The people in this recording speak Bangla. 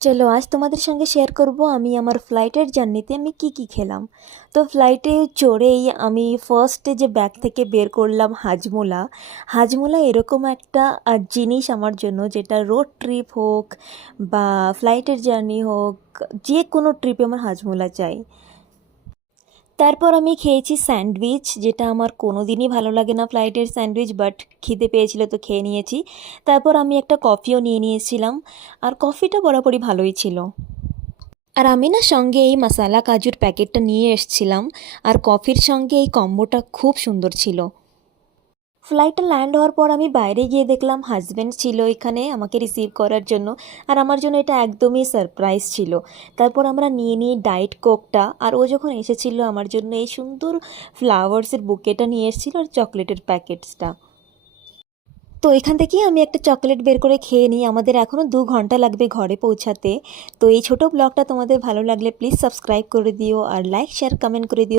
চলো আজ তোমাদের সঙ্গে শেয়ার করব আমি আমার ফ্লাইটের জার্নিতে আমি কি কি খেলাম। তো ফ্লাইটে চড়েই আমি ফার্স্টে যে ব্যাগ থেকে বের করলাম হাজমোলা। হাজমোলা এরকম একটা জিনিস আমার জন্য, যেটা রোড ট্রিপ হোক বা ফ্লাইটের জার্নি হোক, যে কোনো ট্রিপে আমার হাজমোলা চাই। তারপর আমি খেয়েছি স্যান্ডউইচ, যেটা আমার কোনো দিনই ভালো লাগে না ফ্লাইটের স্যান্ডউইচ, বাট খিদে পেয়েছিল তো খেয়ে নিয়েছি। তারপর আমি একটা কফিও নিয়ে নিয়েছিলাম, আর কফিটা বরাবরই ভালোই ছিল। আর আমি না সঙ্গে এই মশালা কাজুর প্যাকেটটা নিয়ে এসেছিলাম, আর কফির সঙ্গে এই কম্বোটা খুব সুন্দর ছিল। ফ্লাইটটা ল্যান্ড হওয়ার পর আমি বাইরে গিয়ে দেখলাম হাজব্যান্ড ছিল এখানে আমাকে রিসিভ করার জন্য, আর আমার জন্য এটা একদমই সারপ্রাইজ ছিল। তারপর আমরা নিয়ে নিই ডায়েট কোকটা, আর ও যখন এসেছিল আমার জন্য এই সুন্দর ফ্লাওয়ার্সের বুকেটা নিয়ে এসেছিল আর চকলেটের প্যাকেটসটা। তো এখান থেকেই আমি একটা চকলেট বের করে খেয়ে নিই। আমাদের এখনও 2 ঘন্টা লাগবে ঘরে পৌঁছাতে। তো এই ছোটো ব্লগটা তোমাদের ভালো লাগলে প্লিজ সাবস্ক্রাইব করে দিও, আর লাইক শেয়ার কমেন্ট করে দিও।